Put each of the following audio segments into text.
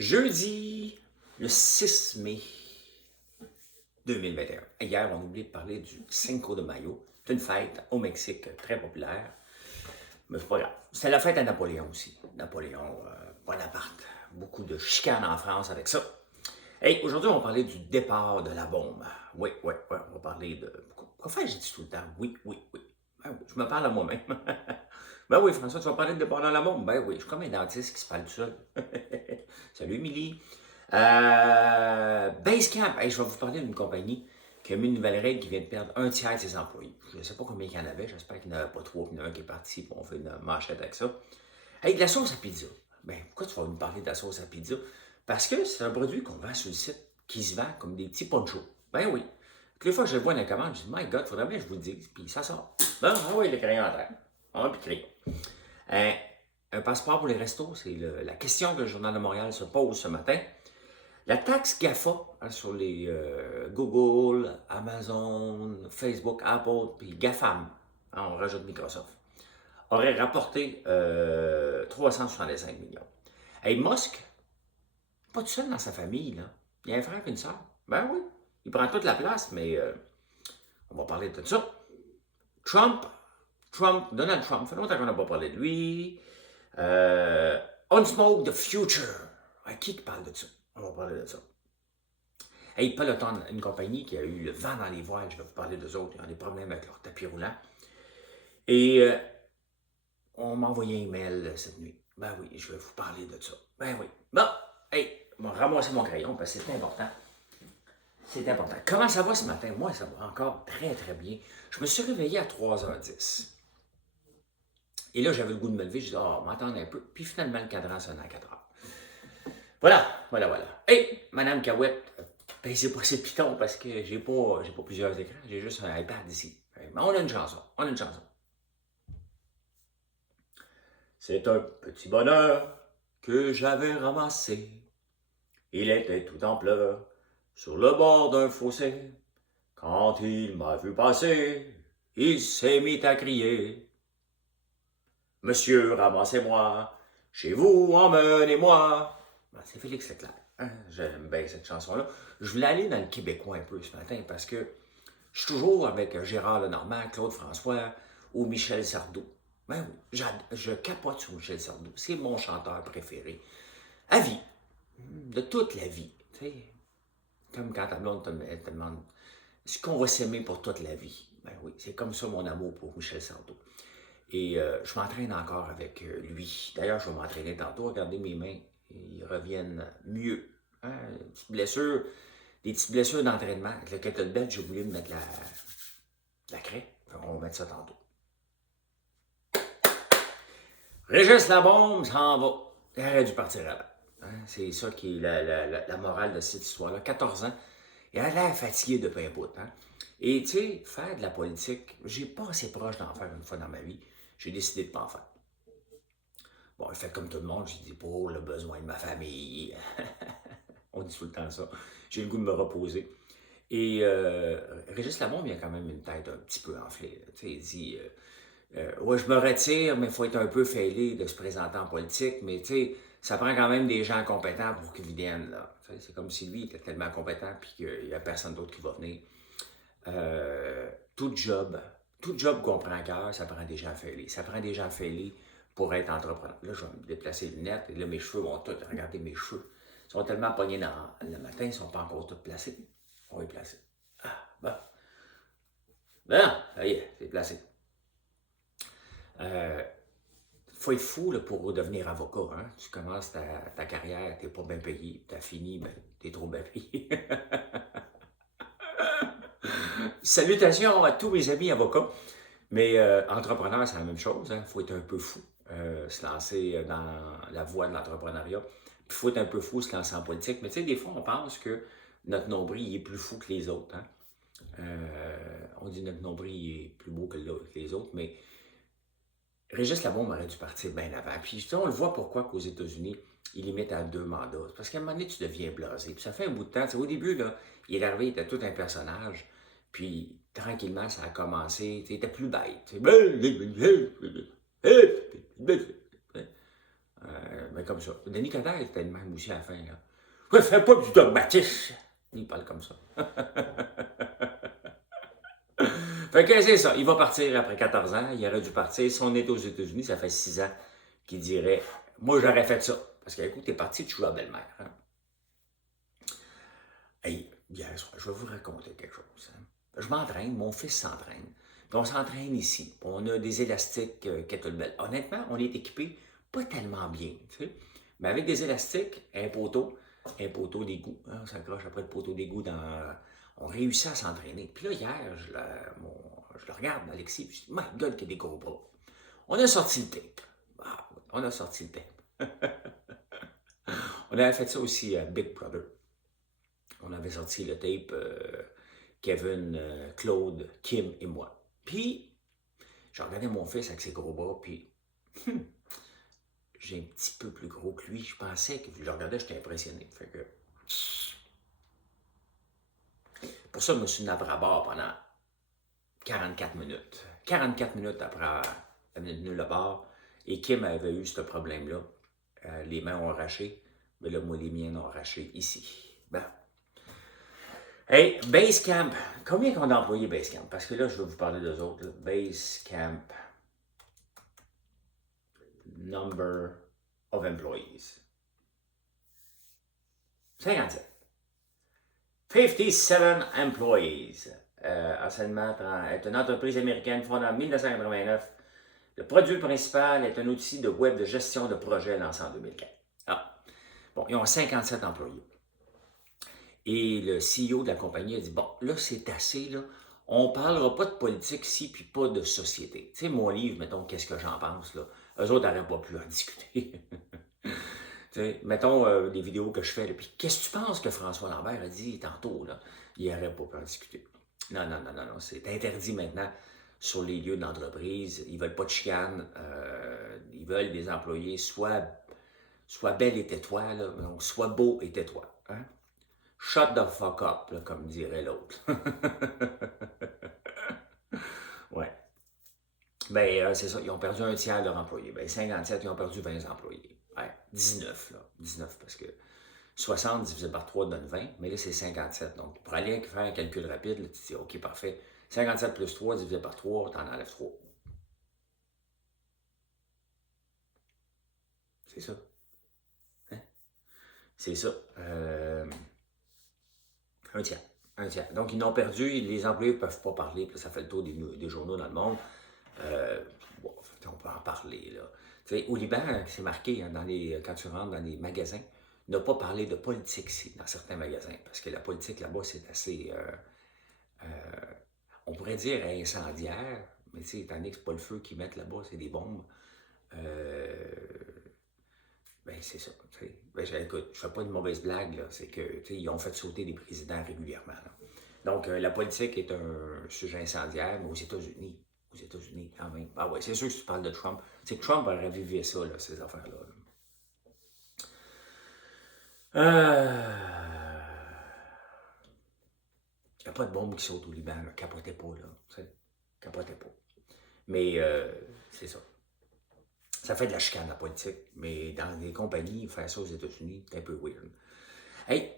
Jeudi, le 6 mai 2021. Hier, on a oublié de parler du Cinco de Mayo. C'est une fête au Mexique très populaire. Mais c'est pas grave. C'était la fête à Napoléon aussi. Napoléon Bonaparte. Beaucoup de chicanes en France avec ça. Hey, aujourd'hui, on va parler du départ de la bombe. Oui, on va parler de... Pourquoi j'ai dit tout le temps? Oui. Ben oui, je me parle à moi-même. Ben oui, François, tu vas parler de départ de la bombe? Ben oui, je suis comme un dentiste qui se parle tout seul. Salut, Émilie. Basecamp, hey, je vais vous parler d'une compagnie qui a mis une nouvelle règle qui vient de perdre un tiers de ses employés. Je ne sais pas combien il y en avait, j'espère qu'il n'y en avait pas trop, puis il y en a un qui est parti, puis on fait une manchette avec ça. Hey, de la sauce à pizza. Ben, pourquoi tu vas nous parler de la sauce à pizza? Parce que c'est un produit qu'on vend sur le site, qui se vend comme des petits ponchos. Ben oui. Toutes les fois que je le vois dans la commande, je dis, My God, faudrait bien que je vous le dise, puis ça sort. Ben, ah oui, le crayon en terre. Ah, puis crayon. Un passeport pour les restos, c'est la question que le Journal de Montréal se pose ce matin. La taxe GAFA sur les Google, Amazon, Facebook, Apple, puis GAFAM, on rajoute Microsoft, aurait rapporté 365 millions. Hey, Musk, pas tout seul dans sa famille, là. Il y a un frère et une sœur. Ben oui, il prend toute la place, mais on va parler de ça. Donald Trump, ça fait longtemps qu'on n'a pas parlé de lui. Unsmoke the Future. Qui parle de ça? On va parler de ça. Hey, Peloton, une compagnie qui a eu le vent dans les voiles, je vais vous parler d'eux autres, ils ont des problèmes avec leur tapis roulant. Et on m'a envoyé un email cette nuit. Ben oui, je vais vous parler de ça. Ben oui. Bon, hey, je vais ramasser mon crayon parce que c'est important. C'est important. Comment ça va ce matin? Moi, ça va encore très, très bien. Je me suis réveillé à 3h10. Et là, j'avais le goût de me lever. Je dis, m'attendre un peu. Puis finalement, le cadran sonne à 4h. Voilà. Hey, Madame Cahouette, baissez pas ces pitons parce que j'ai pas plusieurs écrans. J'ai juste un iPad ici. Mais on a une chanson. C'est un petit bonheur que j'avais ramassé. Il était tout en pleurs sur le bord d'un fossé. Quand il m'a vu passer, il s'est mis à crier. Monsieur, ramassez-moi, chez vous, emmenez-moi. Ben, c'est Félix Leclerc. Hein? J'aime bien cette chanson-là. Je voulais aller dans le québécois un peu ce matin parce que je suis toujours avec Gérard Lenormand, Claude François ou Michel Sardou. Ben oui, je capote sur Michel Sardou. C'est mon chanteur préféré. À vie. De toute la vie. T'sais, comme quand ta blonde te demande est-ce qu'on va s'aimer pour toute la vie? Ben oui, c'est comme ça mon amour pour Michel Sardou. Et je m'entraîne encore avec lui. D'ailleurs, je vais m'entraîner tantôt. Regardez mes mains, ils reviennent mieux. Hein? Des petites blessures d'entraînement. Avec le kettlebell, j'ai oublié de mettre la craie. On va mettre ça tantôt. Régis Labombe s'en va. Il aurait dû partir avant. Hein? C'est ça qui est la morale de cette histoire-là. 14 ans. Il a l'air fatigué de peu importe. Hein? Et tu sais, faire de la politique, j'ai pas assez proche d'en faire une fois dans ma vie. J'ai décidé de ne pas en faire. Bon, je fais comme tout le monde, j'ai dit pour le besoin de ma famille. On dit tout le temps ça. J'ai le goût de me reposer. Et Régis Labombe, il a quand même une tête un petit peu enflée. Tu sais, il dit ouais, je me retire, mais il faut être un peu fêlé de se présenter en politique. Mais tu sais, ça prend quand même des gens compétents pour qu'ils viennent. Là. C'est comme si lui était tellement compétent puis qu'il n'y a personne d'autre qui va venir. Tout job qu'on prend à cœur, ça prend des gens fêlés. Ça prend des gens fêlés pour être entrepreneur. Là, je vais me déplacer les lunettes et là, mes cheveux vont tous. Regardez mes cheveux. Ils sont tellement pognés dans le matin, ils ne sont pas encore tous placés. On va les placer. Ah, bon. Ben, ça y est, c'est placé. Faut être fou là, pour devenir avocat. Hein? Tu commences ta carrière, tu n'es pas bien payé. Tu as fini, ben, tu es trop bien payé. Salutations à tous mes amis avocats. Mais entrepreneur, c'est la même chose. Il faut être un peu fou, se lancer dans la voie de l'entrepreneuriat. Puis il faut être un peu fou, se lancer en politique. Mais tu sais, des fois, on pense que notre nombril il est plus fou que les autres. Hein? On dit notre nombril il est plus beau que les autres, mais Régis Labombe aurait dû partir bien avant. Puis on le voit pourquoi qu'aux États-Unis, ils limitent à 2 mandats. Parce qu'à un moment donné, tu deviens blasé. Puis ça fait un bout de temps. Au début, là, il est arrivé, il était tout un personnage. Puis tranquillement, ça a commencé. Il était plus bête. Ben comme ça. Denis Coderre était le même aussi à la fin. Là. Ouais, fais pas du dogmatisme. Il parle comme ça. Fait que c'est ça. Il va partir après 14 ans. Il aurait dû partir. Si on était aux États-Unis, ça fait 6 ans qu'il dirait moi, j'aurais fait ça. Parce que, écoute, t'es parti, tu joues à belle-mère. Hein? Hey, hier soir, je vais vous raconter quelque chose. Hein? Je m'entraîne, mon fils s'entraîne. Puis on s'entraîne ici. On a des élastiques kettlebell. Honnêtement, on est équipé pas tellement bien. Tu sais? Mais avec des élastiques, un poteau d'égout. Hein? On s'accroche après le poteau d'égout dans. On réussit à s'entraîner. Puis là, hier, je le regarde, Alexis, puis je dis, my God, qu'il y a des gros bras. On a sorti le tape. Ah, on a sorti le tape. On avait fait ça aussi à Big Brother. On avait sorti le tape Kevin, Claude, Kim et moi. Puis, j'ai regardé mon fils avec ses gros bras, puis j'ai un petit peu plus gros que lui. Je pensais que je le regardais, j'étais impressionné. Fait que, pour ça, je me suis mis à bras pendant 44 minutes. 44 minutes après la minute nulle à barre. Et Kim avait eu ce problème-là. Les mains ont arraché. Mais là, moi, les miennes ont arraché ici. Ben. Hey, Basecamp. Combien qu'on a employé Basecamp? Parce que là, je vais vous parler d'eux autres. Là. Basecamp. Number of employees. 57. 57 employees. Enseignement est une entreprise américaine fondée en 1989. Le produit principal est un outil de web de gestion de projet lancé en 2004. Ah. Bon, ils ont 57 employés. Et le CEO de la compagnie a dit, bon, là, c'est assez, là. On ne parlera pas de politique ici, puis pas de société. Tu sais, mon livre, mettons, qu'est-ce que j'en pense, là. Eux autres n'auraient pas pu en discuter. Mettons des vidéos que je fais, puis qu'est-ce que tu penses que François Lambert a dit tantôt, là? Il n'aurait pas pu en discuter. Non, c'est interdit maintenant sur les lieux d'entreprise. Ils ne veulent pas de chicane. Ils veulent des employés soit belles et tais-toi, donc soit beau et tais-toi. Hein? Shut the fuck up, là, comme dirait l'autre. Ouais. Ben, c'est ça, ils ont perdu un tiers de leurs employés. Ben, 57, ils ont perdu 20 employés. Ouais, 19, là. 19, parce que 60 divisé par 3 donne 20, mais là, c'est 57. Donc, pour aller faire un calcul rapide, là, tu dis, OK, parfait. 57 plus 3 divisé par 3, t'en enlèves 3. C'est ça. Hein? C'est ça. Un tiers. Un tiers. Donc, ils n'ont perdu, les employés ne peuvent pas parler, puis ça fait le tour des journaux dans le monde. Bon, on peut en parler, là. T'sais, au Liban, c'est marqué hein, quand tu rentres dans les magasins, ne pas parler de politique ici, dans certains magasins, parce que la politique là-bas, c'est assez, on pourrait dire incendiaire, mais étant donné que c'est pas le feu qu'ils mettent là-bas, c'est des bombes. Ben, c'est ça. Ben, écoute, je fais pas une mauvaise blague, là. C'est que, ils ont fait sauter des présidents régulièrement. Là. Donc, la politique est un sujet incendiaire, mais aux États-Unis, quand même. Ah ouais, c'est sûr que tu parles de Trump. C'est que Trump aurait vivé ça, là, ces affaires-là. Il n'y a pas de bombe qui saute au Liban, là. Capotez pas, là. Capotez pas. Mais c'est ça. Ça fait de la chicane, la politique, mais dans des compagnies, faire ça aux États-Unis, c'est un peu weird. Hey,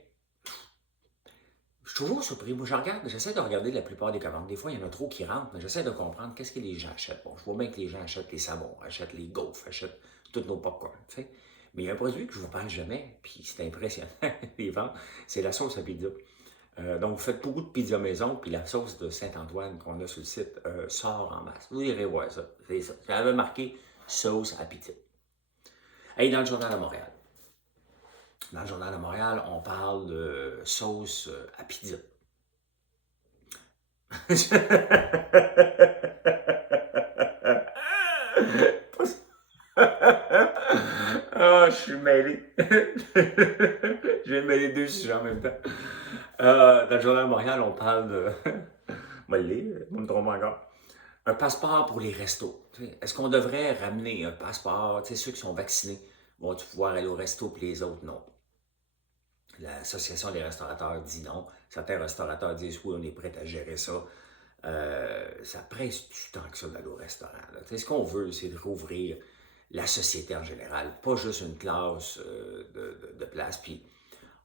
je suis toujours surpris. Moi, j'essaie de regarder la plupart des commandes. Des fois, il y en a trop qui rentrent, mais j'essaie de comprendre qu'est-ce que les gens achètent. Bon, je vois bien que les gens achètent les savons, achètent les gaufres, achètent tous nos popcorn, tu sais. Mais il y a un produit que je ne vous parle jamais, puis c'est impressionnant, les ventes, c'est la sauce à pizza. Donc, vous faites beaucoup de pizza maison, puis la sauce de Saint-Antoine qu'on a sur le site sort en masse. Vous irez voir ça, c'est ça. J'avais marqué sauce à pizza. Hey, dans le Journal de Montréal. Dans le Journal de Montréal, on parle de sauce à pizza. Ah, je suis mêlé. Je viens de mêler deux sujets en même temps. Dans le Journal de Montréal, on parle de. Moi, je me trompe encore. Un passeport pour les restos. Est-ce qu'on devrait ramener un passeport? Ceux qui sont vaccinés vont pouvoir aller au resto, puis les autres, non. L'Association des restaurateurs dit non. Certains restaurateurs disent oui, on est prêt à gérer ça. Ça presse du temps que ça d'aller au restaurant. Ce qu'on veut, c'est de rouvrir la société en général, pas juste une classe de place. Puis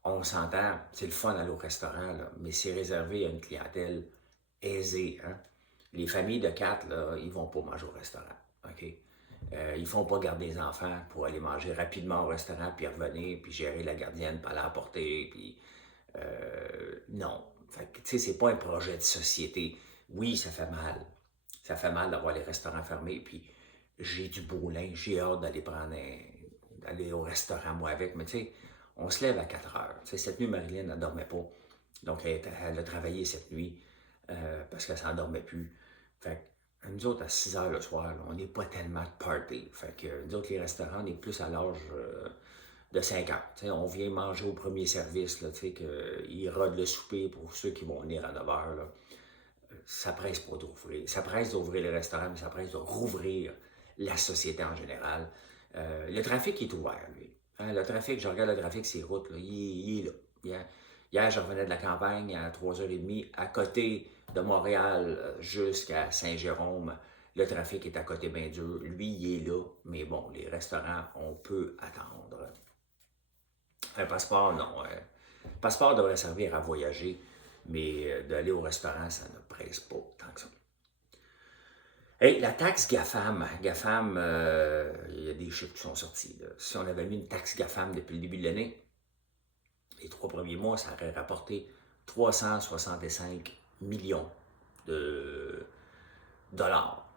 on s'entend, c'est le fun d'aller au restaurant, là, mais c'est réservé à une clientèle aisée. Hein? Les familles de quatre, là, ils vont pas manger au restaurant. OK? Ils font pas garder les enfants pour aller manger rapidement au restaurant, puis revenir, puis gérer la gardienne, pas la apporter, puis non. Fait que, tu sais, c'est pas un projet de société. Oui, ça fait mal. Ça fait mal d'avoir les restaurants fermés, puis j'ai du beau linge, j'ai hâte d'aller au restaurant, moi, avec. Mais tu sais, on se lève à 4 heures. Tu sais, cette nuit, Marilyn, elle dormait pas. Donc, elle a travaillé cette nuit parce qu'elle s'en dormait plus. Fait que, nous autres, à 6 heures le soir, là, on n'est pas tellement de party. Fait que, nous autres, les restaurants, on est plus à l'âge de 5 heures. T'sais, on vient manger au premier service, là, qu'ils rodent le souper pour ceux qui vont venir à 9 heures. Là. Ça presse pas d'ouvrir. Ça presse d'ouvrir les restaurants, mais ça presse de rouvrir la société en général. Le trafic est ouvert, lui. Hein, le trafic, je regarde le trafic, ces routes, là, il est là. Hier, je revenais de la campagne à 3h30, à côté de Montréal jusqu'à Saint-Jérôme. Le trafic est à côté bien dur. Lui, il est là, mais bon, les restaurants, on peut attendre. Un passeport, non. Un passeport devrait servir à voyager, mais d'aller au restaurant, ça ne presse pas tant que ça. Hey, la taxe GAFAM. GAFAM, il y a des chiffres qui sont sortis. Là. Si on avait mis une taxe GAFAM depuis le début de l'année, les 3 premiers mois, ça aurait rapporté 365 millions de dollars.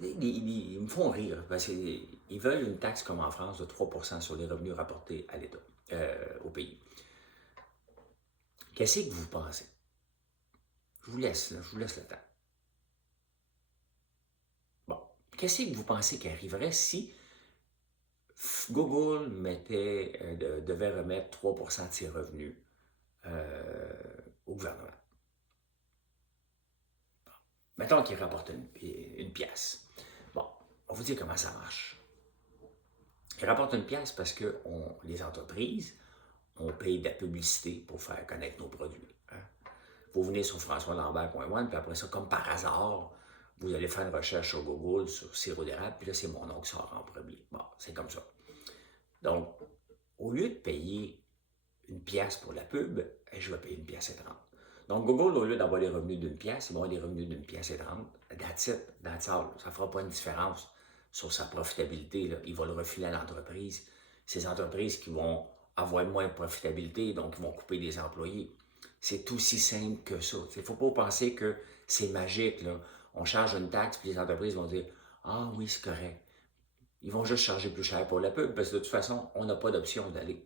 Ils me font rire parce qu'ils veulent une taxe comme en France de 3% sur les revenus rapportés à l'État, au pays. Qu'est-ce que vous pensez? Je vous laisse le temps. Bon, qu'est-ce que vous pensez qui arriverait si Google devait remettre 3% de ses revenus au gouvernement? Bon. Mettons qu'il rapporte une pièce. Bon, on vous dit comment ça marche. Il rapporte une pièce parce que les entreprises, on paye de la publicité pour faire connaître nos produits. Hein? Vous venez sur françoislambert.one, puis après ça, comme par hasard, vous allez faire une recherche sur Google, sur sirop d'érable, puis là, c'est mon nom qui sort en premier. Bon, c'est comme ça. Donc, au lieu de payer une pièce pour la pub, je vais payer une pièce et 30. Donc, Google, au lieu d'avoir les revenus d'une pièce, ils vont avoir les revenus d'une pièce et 30. That's it, that's all. Ça ne fera pas une différence sur sa profitabilité. Là. Il va le refiler à l'entreprise. Ces entreprises qui vont avoir moins de profitabilité, donc ils vont couper des employés. C'est aussi simple que ça. Il ne faut pas penser que c'est magique. Là. On charge une taxe, puis les entreprises vont dire « Ah oui, c'est correct ». Ils vont juste charger plus cher pour la pub, parce que de toute façon, on n'a pas d'option d'aller.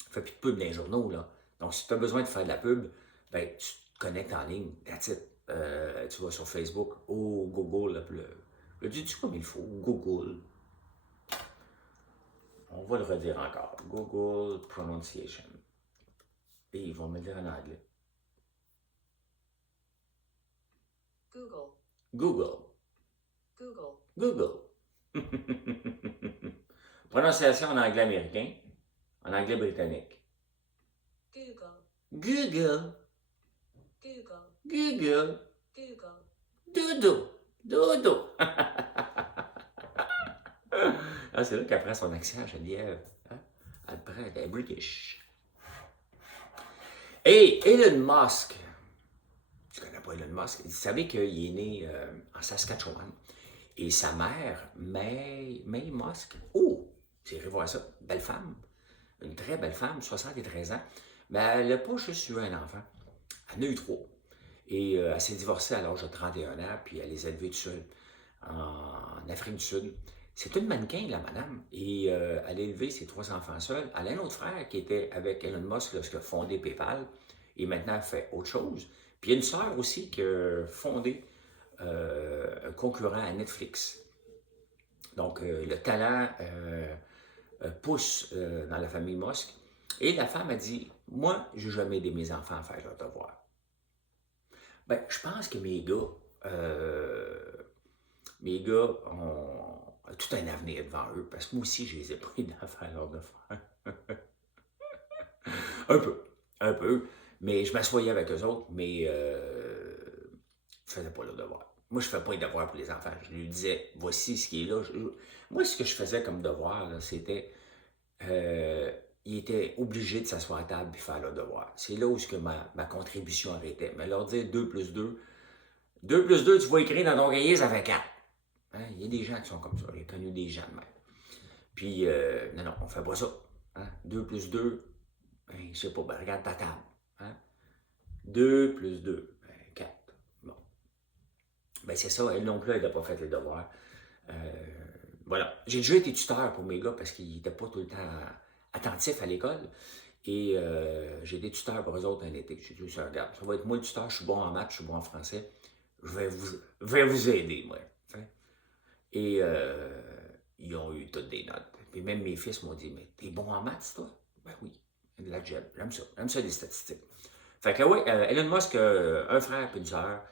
Il ne fait plus de pub dans les journaux. Là. Donc, si tu as besoin de faire de la pub, ben, tu te connectes en ligne. That's it. Tu vas sur Facebook ou Google. Là, le dis-tu comme il faut? Google. On va le redire encore. Google Pronunciation. Et ils vont me le dire en anglais. Google. Google. Google. Google. Prononciation en anglais américain, en anglais britannique. Google. Google. Google. Google. Google. Dodo. Dodo. Ah, c'est là qu'elle prend son accent, Geneviève. Hein? Elle prend, elle est British. Et Elon Musk. Tu connais pas Elon Musk? Vous savez qu'il est né en Saskatchewan. Et sa mère, May Musk, oh, vous irez voir ça, belle femme, une très belle femme, 73 ans, mais elle n'a pas juste eu un enfant, elle en a eu 3. Et elle s'est divorcée à l'âge de 31 ans, puis elle les a élevés toute seule en Afrique du Sud. C'est une mannequin, la madame, et elle a élevé ses 3 enfants seule. Elle a un autre frère qui était avec Elon Musk lorsqu'il a fondé PayPal, et maintenant elle fait autre chose. Puis il y a une sœur aussi qui a fondé un concurrent à Netflix. Donc, le talent pousse dans la famille Musk. Et la femme a dit, moi, je n'ai jamais aidé mes enfants à faire leur devoir. Ben, je pense que mes gars ont tout un avenir devant eux, parce que moi aussi, je les ai pris à faire leur devoir. un peu. Mais je m'assoyais avec eux autres, mais je ne faisais pas leur devoir. moi, je ne fais pas les devoirs pour les enfants. Je lui disais, voici ce qui est là. Moi, ce que je faisais comme devoir, là, c'était, euh, il était obligé de s'asseoir à table et faire le devoir. C'est là où ce que ma contribution arrêtait. Mais leur dire 2 plus 2, 2 plus 2, tu vas écrire dans ton cahier, ça fait 4. Hein? Il y a des gens qui sont comme ça. J'ai connu des gens de même. Puis, non, non, on ne fait pas ça. Hein? 2 plus 2, ben, je sais pas, ben, regarde ta table. Hein? 2 plus 2, ben, 4. Bon. Ben, c'est ça, elle non plus, elle n'a pas fait les devoirs. Euh, voilà. J'ai déjà été tuteur pour mes gars parce qu'ils n'étaient pas tout le temps attentifs à l'école. Et j'ai été tuteur pour eux autres un été. J'ai dit, ça, regarde, ça va être moi le tuteur, je suis bon en maths, je suis bon en français. Je vais vous aider, moi. Hein? Et ils ont eu toutes des notes. Puis même mes fils m'ont dit, mais t'es bon en maths, toi? Ben oui, de la job. J'aime ça, les statistiques. Fait que oui, Elon Musk, un frère et une sœur.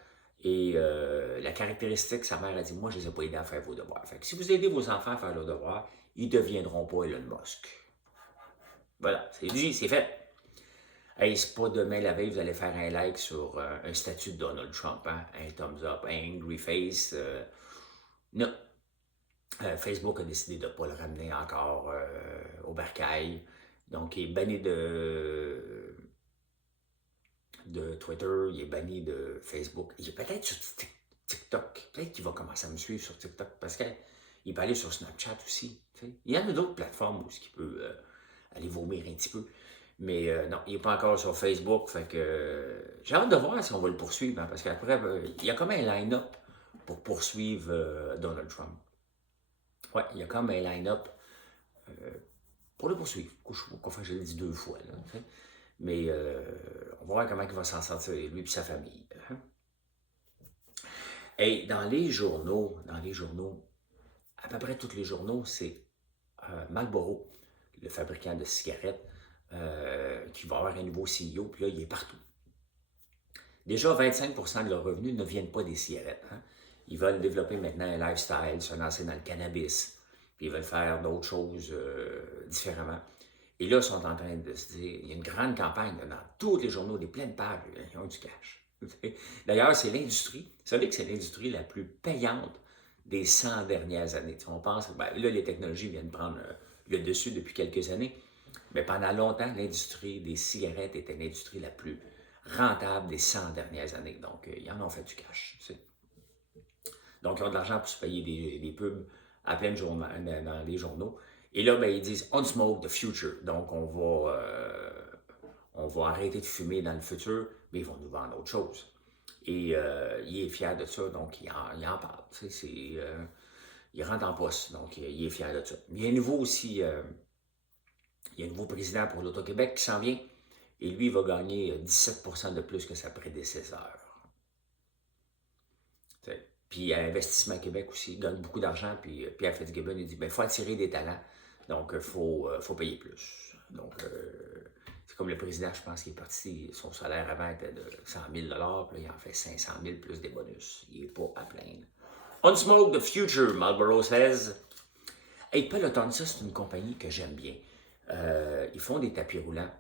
Et la caractéristique, sa mère a dit, moi, je ne les ai pas aidés à faire vos devoirs. Fait que si vous aidez vos enfants à faire leurs devoirs, ils ne deviendront pas Elon Musk. Voilà, c'est dit, c'est fait. Hey, c'est pas demain la veille, vous allez faire un like sur un statut de Donald Trump, hein? Un thumbs up, un angry face. Non. Facebook a décidé de ne pas le ramener encore au bercail. Donc, il est banni de Twitter, il est banni de Facebook. Il est peut-être sur TikTok. Peut-être qu'il va commencer à me suivre sur TikTok parce qu'il peut aller sur Snapchat aussi. T'sais. Il y en a d'autres plateformes où il peut aller vomir un petit peu. Mais non, il n'est pas encore sur Facebook. Fait que j'ai hâte de voir si on va le poursuivre. Hein, parce qu'après, il y a comme un line-up pour poursuivre Donald Trump. Ouais, il y a comme un line-up pour le poursuivre. Enfin, je l'ai dit 2 fois. Là, mais on va voir comment il va s'en sortir, lui et sa famille. Hein? Et dans les journaux, à peu près tous les journaux, c'est Marlboro, le fabricant de cigarettes, qui va avoir un nouveau CEO, puis là, il est partout. Déjà, 25% de leurs revenus ne viennent pas des cigarettes. Hein? Ils veulent développer maintenant un lifestyle, se lancer dans le cannabis, puis ils veulent faire d'autres choses différemment. Et là, ils sont en train de se dire, il y a une grande campagne là, dans tous les journaux, des pleines pages, ils ont du cash. D'ailleurs, c'est l'industrie, vous savez que c'est l'industrie la plus payante des 100 dernières années. On pense, ben, là, les technologies viennent prendre le dessus depuis quelques années, mais pendant longtemps, l'industrie des cigarettes était l'industrie la plus rentable des 100 dernières années. Donc, ils en ont fait du cash. Tu sais. Donc, ils ont de l'argent pour se payer des pubs à plein de journaux, dans les journaux. Et là, ben, ils disent « On smoke the future ». Donc, on va arrêter de fumer dans le futur, mais ils vont nous vendre autre chose. Et il est fier de ça, donc il en parle. Tu sais, il rentre en poste, donc il est fier de ça. Il y a un nouveau aussi, il y a un nouveau président pour l'Auto-Québec qui s'en vient, et lui, il va gagner 17% de plus que sa prédécesseur. Tu sais. Puis Investissement Québec aussi, il gagne beaucoup d'argent, puis Pierre Fitzgibbon, il dit, il faut attirer des talents, donc il faut payer plus. Donc, c'est comme le président, je pense, qui est parti, son salaire avant était de 100 000 puis là, il en fait 500 000 plus des bonus. Il n'est pas à plaindre. On smoke the future, Marlboro says. Hey, Peloton, ça, c'est une compagnie que j'aime bien. Ils font des tapis roulants.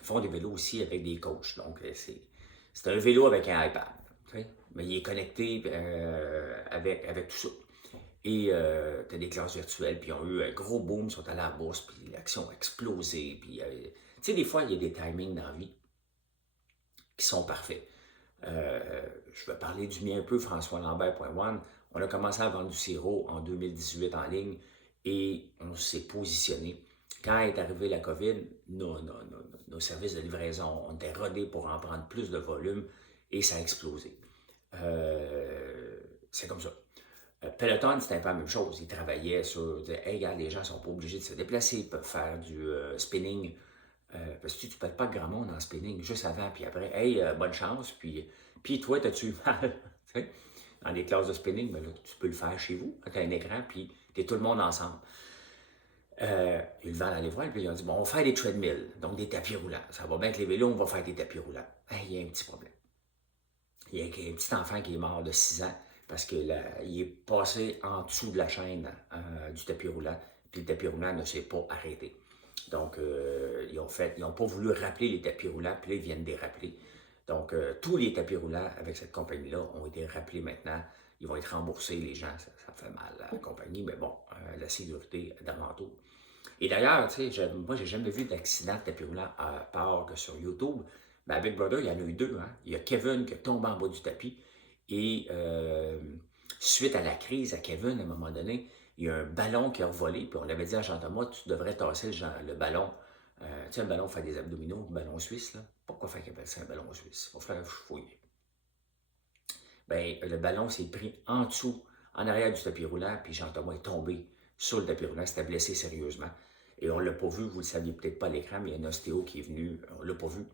Ils font des vélos aussi avec des coachs. Donc, c'est un vélo avec un iPad. Okay? Mais il est connecté avec tout ça. Et tu as des classes virtuelles, puis ils ont eu un gros boom, ils sont allés à la bourse, puis l'action a explosé. Puis, tu sais, des fois, il y a des timings dans la vie qui sont parfaits. Je vais parler du mien un peu, FrançoisLambert.one. On a commencé à vendre du sirop en 2018 en ligne et on s'est positionné. Quand est arrivée la COVID, nos services de livraison ont été rodés pour en prendre plus de volume et ça a explosé. C'est comme ça. Peloton, c'était un peu la même chose. Ils travaillaient sur, hey, regarde, les gens ne sont pas obligés de se déplacer, ils peuvent faire du spinning. Parce que tu ne pètes pas de grand monde en spinning, juste avant, puis après, hey, bonne chance, puis toi, t'as-tu mal? Dans les classes de spinning, ben là, tu peux le faire chez vous, tu as un écran, puis tu es tout le monde ensemble. Ils le vendent à l'évoile, puis ils ont dit, bon, on va faire des treadmills, donc des tapis roulants. Ça va bien avec les vélos, on va faire des tapis roulants. Hey, il y a un petit problème. Il y a un petit enfant qui est mort de 6 ans, parce qu'il est passé en dessous de la chaîne du tapis roulant, puis le tapis roulant ne s'est pas arrêté. Donc, ils n'ont pas voulu rappeler les tapis roulants, puis là, ils viennent de les rappeler. Donc, tous les tapis roulants avec cette compagnie-là ont été rappelés maintenant. Ils vont être remboursés, les gens, ça fait mal à la compagnie, mais bon, la sécurité d'avant tout. Et d'ailleurs, tu sais, moi, j'ai jamais vu d'accident de tapis roulant à part que sur YouTube. Mais à Big Brother, il y en a eu deux. Hein. Il y a Kevin qui est tombé en bas du tapis. Et suite à la crise à Kevin, à un moment donné, il y a un ballon qui a volé. Puis on avait dit à Jean-Thomas, tu devrais tasser le ballon. Tu sais, le ballon fait des abdominaux, le ballon suisse, là. Pourquoi faire qu'il appelle ça un ballon suisse? Il va falloir que je fouille. Ben, le ballon s'est pris en dessous, en arrière du tapis roulant, puis Jean-Thomas est tombé sur le tapis roulant, s'était blessé sérieusement. Et on ne l'a pas vu, vous ne le saviez peut-être pas à l'écran, mais il y a un ostéo qui est venu, on ne l'a pas vu,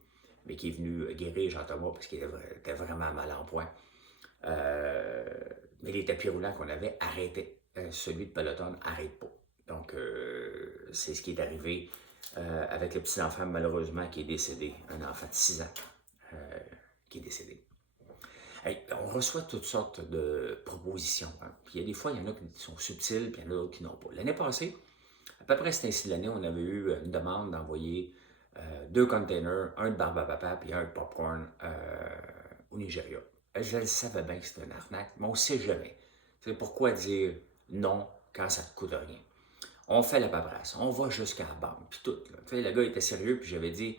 mais qui est venu guérir Jean-Thomas parce qu'il était vraiment mal en point. Mais les tapis roulants qu'on avait arrêtaient. Celui de Peloton n'arrête pas. Donc, c'est ce qui est arrivé avec le petit enfant, malheureusement, qui est décédé. Un enfant de 6 ans qui est décédé. Hey, on reçoit toutes sortes de propositions. Hein. Puis il y a des fois, il y en a qui sont subtiles, puis il y en a d'autres qui n'ont pas. L'année passée, à peu près cette ainsi l'année, on avait eu une demande d'envoyer 2 containers, un de barbe à papa puis un de popcorn au Nigeria. Je le savais bien que c'était une arnaque, mais on ne sait jamais. C'est pourquoi dire non quand ça ne te coûte rien. On fait la paperasse, on va jusqu'à la banque, puis tout. Là. Tu sais, le gars était sérieux, puis j'avais dit,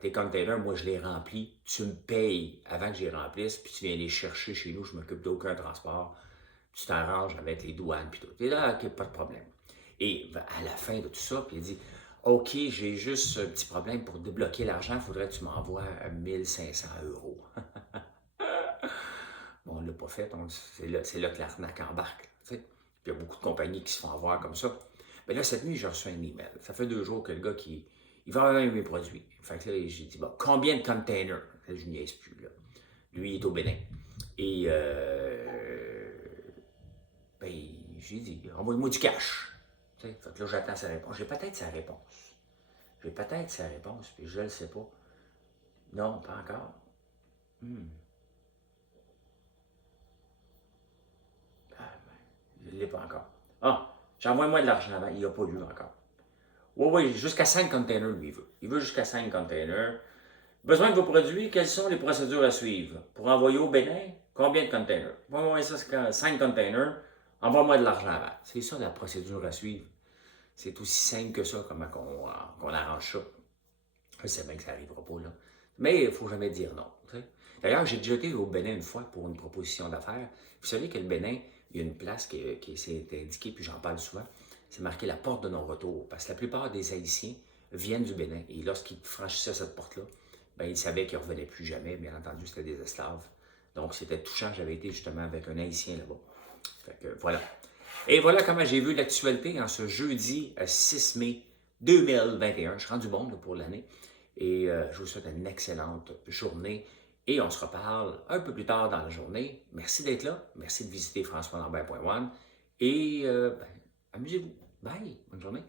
tes containers, moi je les remplis, tu me payes avant que je les remplisse, puis tu viens les chercher chez nous, je ne m'occupe d'aucun transport, tu t'arranges avec les douanes, puis tout. Et là, OK, pas de problème. Et à la fin de tout ça, puis il dit, OK, j'ai juste un petit problème pour débloquer l'argent, il faudrait que tu m'envoies 1500 €. Bon, on ne l'a pas fait, c'est là que l'arnaque embarque. Tu sais. Puis il y a beaucoup de compagnies qui se font avoir comme ça. Mais là, cette nuit, j'ai reçu un email. Ça fait 2 jours que le gars il vend même mes produits. Fait que là, j'ai dit, bon, combien de containers? Là, je niaise plus, là. Lui, il est au Bénin. Et ben, j'ai dit, envoie-moi du cash. Tu sais, fait que là, j'attends sa réponse. J'ai peut-être sa réponse. Puis je ne le sais pas. Non, pas encore. Ah, ben, je ne l'ai pas encore. Ah, j'envoie-moi de l'argent avant. Il n'a pas lu encore. Oui, jusqu'à 5 containers, lui, il veut. Il veut jusqu'à 5 containers. Besoin de vos produits, quelles sont les procédures à suivre? Pour envoyer au Bénin, combien de containers? Oui, ça, c'est 5 containers. Envoie-moi de l'argent avant. C'est ça la procédure à suivre. C'est aussi simple que ça, comment qu'on arrange ça. Je sais bien que ça n'arrivera pas, là. Mais il ne faut jamais dire non. D'ailleurs, j'ai déjà été au Bénin une fois pour une proposition d'affaires. Vous savez que le Bénin, il y a une place qui s'est indiquée, puis j'en parle souvent, c'est marqué la porte de non-retour. Parce que la plupart des Haïtiens viennent du Bénin. Et lorsqu'ils franchissaient cette porte-là, ben, ils savaient qu'ils ne revenaient plus jamais. Bien entendu, c'était des esclaves. Donc, c'était touchant. J'avais été justement avec un Haïtien là-bas. Fait que voilà. Et voilà comment j'ai vu l'actualité en ce jeudi 6 mai 2021. Je suis rendu bon là, pour l'année. Et je vous souhaite une excellente journée. Et on se reparle un peu plus tard dans la journée. Merci d'être là. Merci de visiter françoislambert.one. Et ben, amusez-vous. Bye. Bonne journée.